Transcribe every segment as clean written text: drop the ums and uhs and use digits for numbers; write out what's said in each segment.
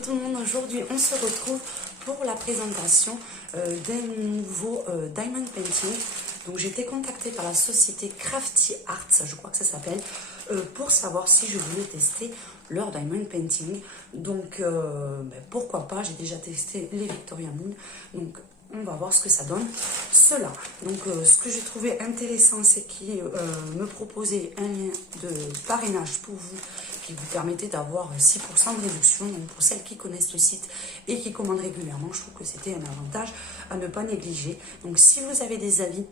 Bonjour tout le monde, aujourd'hui on se retrouve pour la présentation d'un nouveau Diamond Painting. Donc j'ai été contactée par la société Crafty Arts, je crois que ça s'appelle, pour savoir si je voulais tester leur Diamond Painting. Donc pourquoi pas, j'ai déjà testé les Victoria Moon, donc on va voir ce que ça donne, cela. Donc ce que j'ai trouvé intéressant, c'est qu'ils me proposaient un lien de parrainage pour vous, qui vous permettait d'avoir 6% de réduction. Donc pour celles qui connaissent le site et qui commandent régulièrement, je trouve que c'était un avantage à ne pas négliger. Donc si vous avez des avis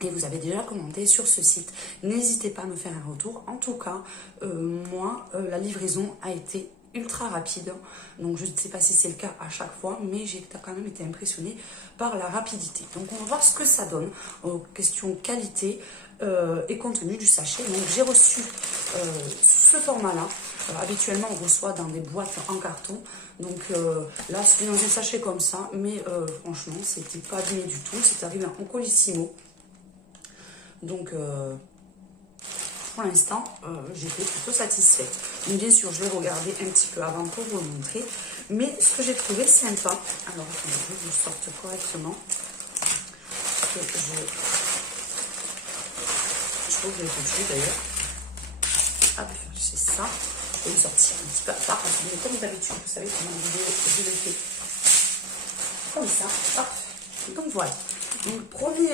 et vous avez déjà commenté sur ce site, n'hésitez pas à me faire un retour. En tout cas, moi, la livraison a été ultra rapide, donc je ne sais pas si c'est le cas à chaque fois, mais j'ai quand même été impressionnée par la rapidité. Donc on va voir ce que ça donne aux questions qualité et contenu du sachet. Donc j'ai reçu ce format là. Habituellement on reçoit dans des boîtes en carton, donc là c'est dans un sachet comme ça, mais franchement c'était pas abîmé du tout, c'est arrivé en colissimo. Donc pour l'instant, j'étais plutôt satisfaite. Donc, bien sûr, je vais regarder un petit peu avant pour vous le montrer. Mais ce que j'ai trouvé sympa, alors attendez, je vous sorte correctement. Je trouve que je l'ai foutu d'ailleurs. Hop, c'est ça. Je vais le sortir un petit peu à part, parce que comme d'habitude, vous savez comment je le fais. Comme ça, hop. Donc voilà. Donc premier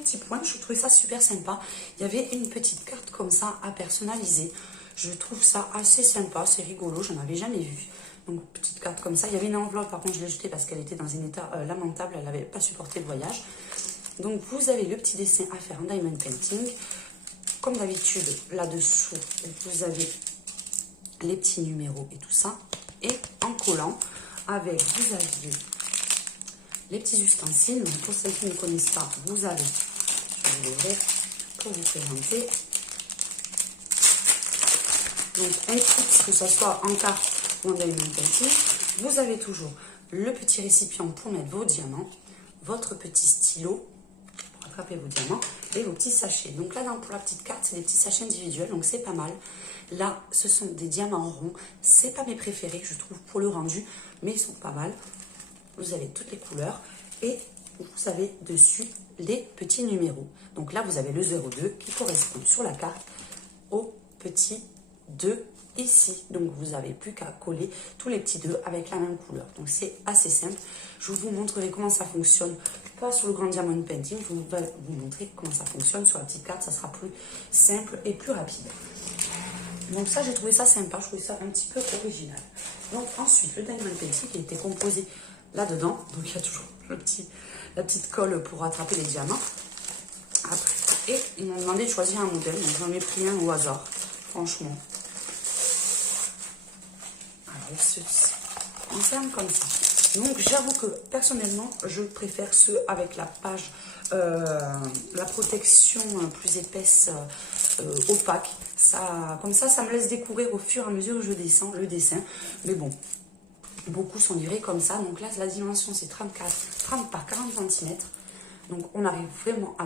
petit point, je trouvais ça super sympa. Il y avait une petite carte comme ça à personnaliser. Je trouve ça assez sympa, c'est rigolo, j'en avais jamais vu. Donc petite carte comme ça. Il y avait une enveloppe, par contre je l'ai jetée parce qu'elle était dans un état lamentable, elle n'avait pas supporté le voyage. Donc vous avez le petit dessin à faire en Diamond Painting. Comme d'habitude, là-dessous, vous avez les petits numéros et tout ça. Et en collant, avec, vous avez les petits ustensiles. Donc pour celles qui ne connaissent pas, vous avez, je vais vous l'ouvrir pour vous présenter. Donc un kit, que ce soit en carte ou en Diamond Painting. Vous avez toujours le petit récipient pour mettre vos diamants, votre petit stylo pour attraper vos diamants et vos petits sachets. Donc là, pour la petite carte, c'est des petits sachets individuels, donc c'est pas mal. Là, ce sont des diamants ronds. C'est pas mes préférés, je trouve, pour le rendu, mais ils sont pas mal. Vous avez toutes les couleurs et vous avez dessus les petits numéros. Donc là, vous avez le 02 qui correspond sur la carte au petit 2 ici. Donc vous n'avez plus qu'à coller tous les petits 2 avec la même couleur. Donc c'est assez simple. Je vous montrerai comment ça fonctionne, pas sur le grand Diamond Painting. Je vais vous montrer comment ça fonctionne sur la petite carte. Ça sera plus simple et plus rapide. Donc ça, j'ai trouvé ça sympa. Je trouvais ça un petit peu original. Donc ensuite, le Diamond Painting qui a été composé là-dedans. Donc il y a toujours la petite colle pour rattraper les diamants. Après, et ils m'ont demandé de choisir un modèle. Donc j'en ai pris un au hasard. Franchement. Alors ceci concerne comme ça. Donc j'avoue que personnellement, je préfère ceux avec la page, la protection plus épaisse, opaque. Ça, comme ça me laisse découvrir au fur et à mesure que je descends le dessin. Mais bon, beaucoup sont livrés comme ça. Donc là, la dimension, c'est 30 par 40 cm. Donc on arrive vraiment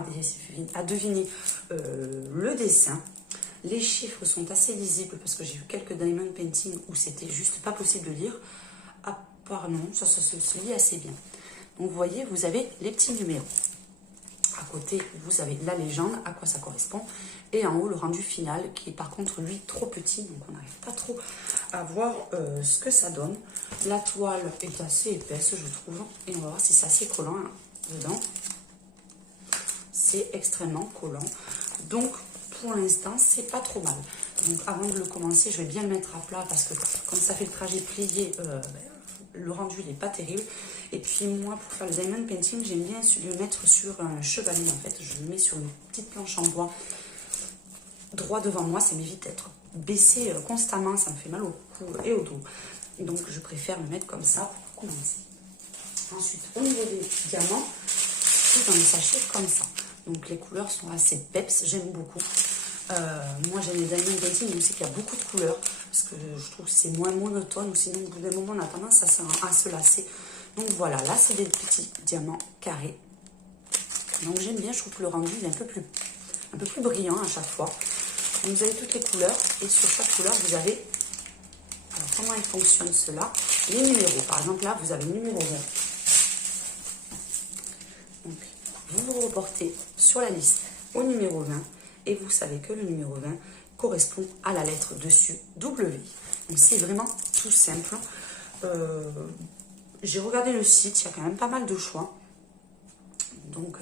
à deviner le dessin. Les chiffres sont assez lisibles parce que j'ai vu quelques Diamond Painting où c'était juste pas possible de lire. Apparemment, ça se lit assez bien. Donc vous voyez, vous avez les petits numéros. À côté, vous avez la légende, à quoi ça correspond. Et en haut, le rendu final, qui est par contre, lui, trop petit. Donc, on n'arrive pas trop à voir ce que ça donne. La toile est assez épaisse, je trouve. Et on va voir si c'est assez collant hein, dedans. C'est extrêmement collant. Donc, pour l'instant, c'est pas trop mal. Donc, avant de le commencer, je vais bien le mettre à plat parce que comme ça fait le trajet plié, le rendu n'est pas terrible. Et puis moi, pour faire le Diamond Painting, j'aime bien le mettre sur un chevalet en fait. Je le mets sur une petite planche en bois droit devant moi. Ça m'évite d'être baissé constamment. Ça me fait mal au cou et au dos. Donc je préfère le mettre comme ça pour commencer. Ensuite, au niveau des diamants, c'est dans les sachets comme ça. Donc les couleurs sont assez peps. J'aime beaucoup. Moi j'aime les Diamond Painting, mais aussi qu'il y a beaucoup de couleurs parce que je trouve que c'est moins monotone, ou sinon au bout d'un moment on a tendance à se lasser. Donc voilà, là c'est des petits diamants carrés. Donc j'aime bien, je trouve que le rendu est un peu plus brillant à chaque fois. Donc vous avez toutes les couleurs et sur chaque couleur vous avez, alors comment il fonctionne cela? les numéros. Par exemple, là, vous avez le numéro 20. Donc, vous vous reportez sur la liste au numéro 20 et vous savez que le numéro 20 correspond à la lettre dessus W. Donc, c'est vraiment tout simple. J'ai regardé le site, il y a quand même pas mal de choix. Donc,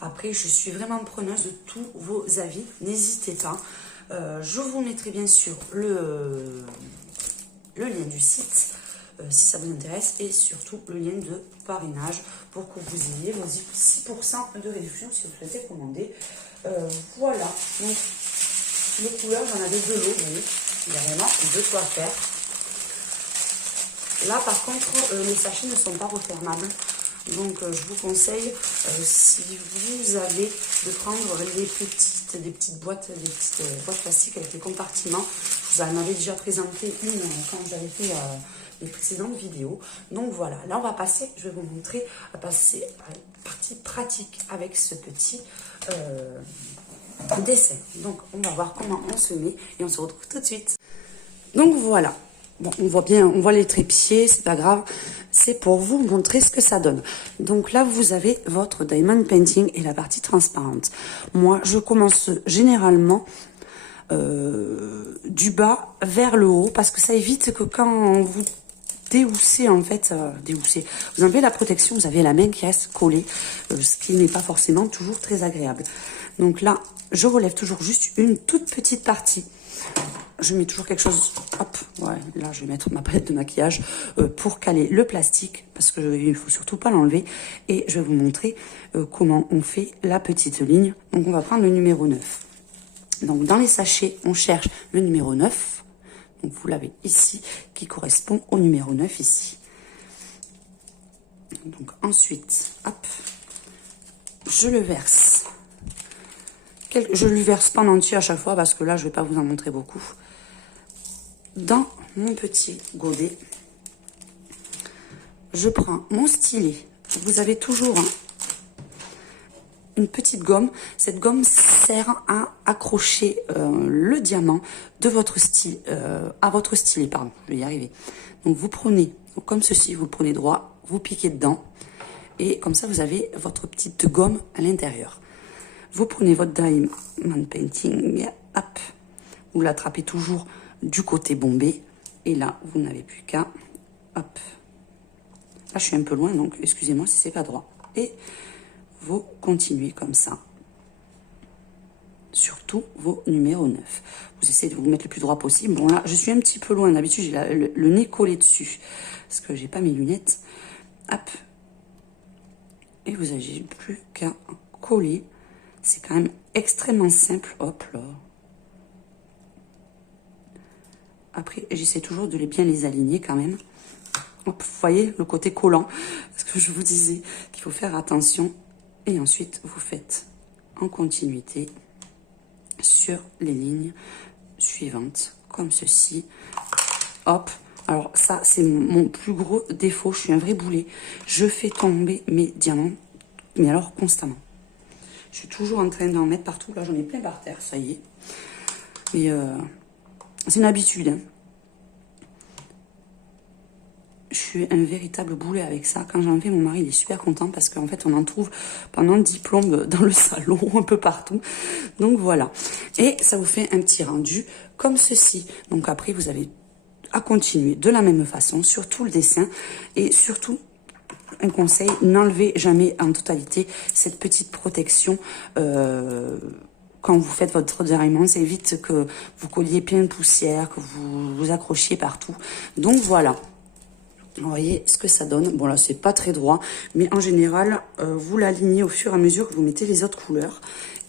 après, je suis vraiment preneuse de tous vos avis. N'hésitez pas. Je vous mettrai bien sûr le lien du site si ça vous intéresse et surtout le lien de parrainage pour que vous ayez vos 6% de réduction si vous souhaitez commander. Voilà, donc les couleurs, j'en avais de l'eau, vous voyez, il y a vraiment de quoi faire. Là par contre, les sachets ne sont pas refermables. Donc je vous conseille, si vous avez, de prendre des petites boîtes plastiques avec les compartiments. Je vous en avais déjà présenté une quand j'avais fait les précédentes vidéos. Donc voilà, là on va passer, je vais vous montrer, à passer à la partie pratique avec ce petit dessin. Donc on va voir comment on se met et on se retrouve tout de suite. Donc voilà. Bon, on voit bien, on voit les trépieds, c'est pas grave. C'est pour vous montrer ce que ça donne. Donc là, vous avez votre diamond painting et la partie transparente. Moi, je commence généralement du bas vers le haut parce que ça évite que quand vous déhoussez, en fait, vous enlevez la protection, vous avez la main qui reste collée, ce qui n'est pas forcément toujours très agréable. Donc là, je relève toujours juste une toute petite partie. Je mets toujours quelque chose, hop, ouais, là je vais mettre ma palette de maquillage pour caler le plastique, parce qu'il ne faut surtout pas l'enlever. Et je vais vous montrer comment on fait la petite ligne. Donc on va prendre le numéro 9. Donc dans les sachets, on cherche le numéro 9. Donc vous l'avez ici, qui correspond au numéro 9 ici. Donc ensuite, hop, je le verse. Je le verse pas en entier à chaque fois, parce que là je ne vais pas vous en montrer beaucoup. Dans mon petit godet, je prends mon stylet. Vous avez toujours une petite gomme. Cette gomme sert à accrocher le diamant de votre stylet, à votre stylet, pardon, je vais y arriver. Donc vous prenez, comme ceci, vous le prenez droit, vous piquez dedans, et comme ça vous avez votre petite gomme à l'intérieur. Vous prenez votre diamond painting, hop, vous l'attrapez toujours du côté bombé, et là vous n'avez plus qu'à, hop, là je suis un peu loin donc excusez-moi si c'est pas droit, et vous continuez comme ça sur tous vos numéros 9. Vous essayez de vous mettre le plus droit possible. Bon là je suis un petit peu loin, d'habitude j'ai le nez collé dessus parce que j'ai pas mes lunettes, hop, et vous n'avez plus qu'à coller. C'est quand même extrêmement simple, hop là. Après, j'essaie toujours de bien les aligner quand même. Hop, vous voyez le côté collant, ce que je vous disais, qu'il faut faire attention. Et ensuite, vous faites en continuité sur les lignes suivantes, comme ceci. Hop, alors ça, c'est mon plus gros défaut. Je suis un vrai boulet. Je fais tomber mes diamants, mais alors constamment. Je suis toujours en train d'en mettre partout. Là, j'en ai plein par terre, ça y est. Mais c'est une habitude. Hein. Je suis un véritable boulet avec ça. Quand j'en fais, mon mari il est super content parce qu'en fait, on en trouve pendant 10 plombes dans le salon, un peu partout. Donc voilà. Et ça vous fait un petit rendu comme ceci. Donc après, vous avez à continuer de la même façon sur tout le dessin. Et surtout, un conseil, n'enlevez jamais en totalité cette petite protection quand vous faites votre diamant. Ça évite que vous colliez plein de poussière, que vous vous accrochiez partout. Donc voilà. Vous voyez ce que ça donne. Bon là, c'est pas très droit, mais en général, vous l'alignez au fur et à mesure que vous mettez les autres couleurs.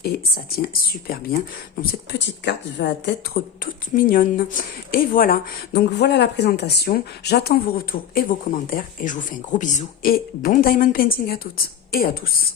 Et ça tient super bien. Donc cette petite carte va être toute mignonne. Et voilà. Donc voilà la présentation. J'attends vos retours et vos commentaires. Et je vous fais un gros bisou. Et bon diamond painting à toutes et à tous.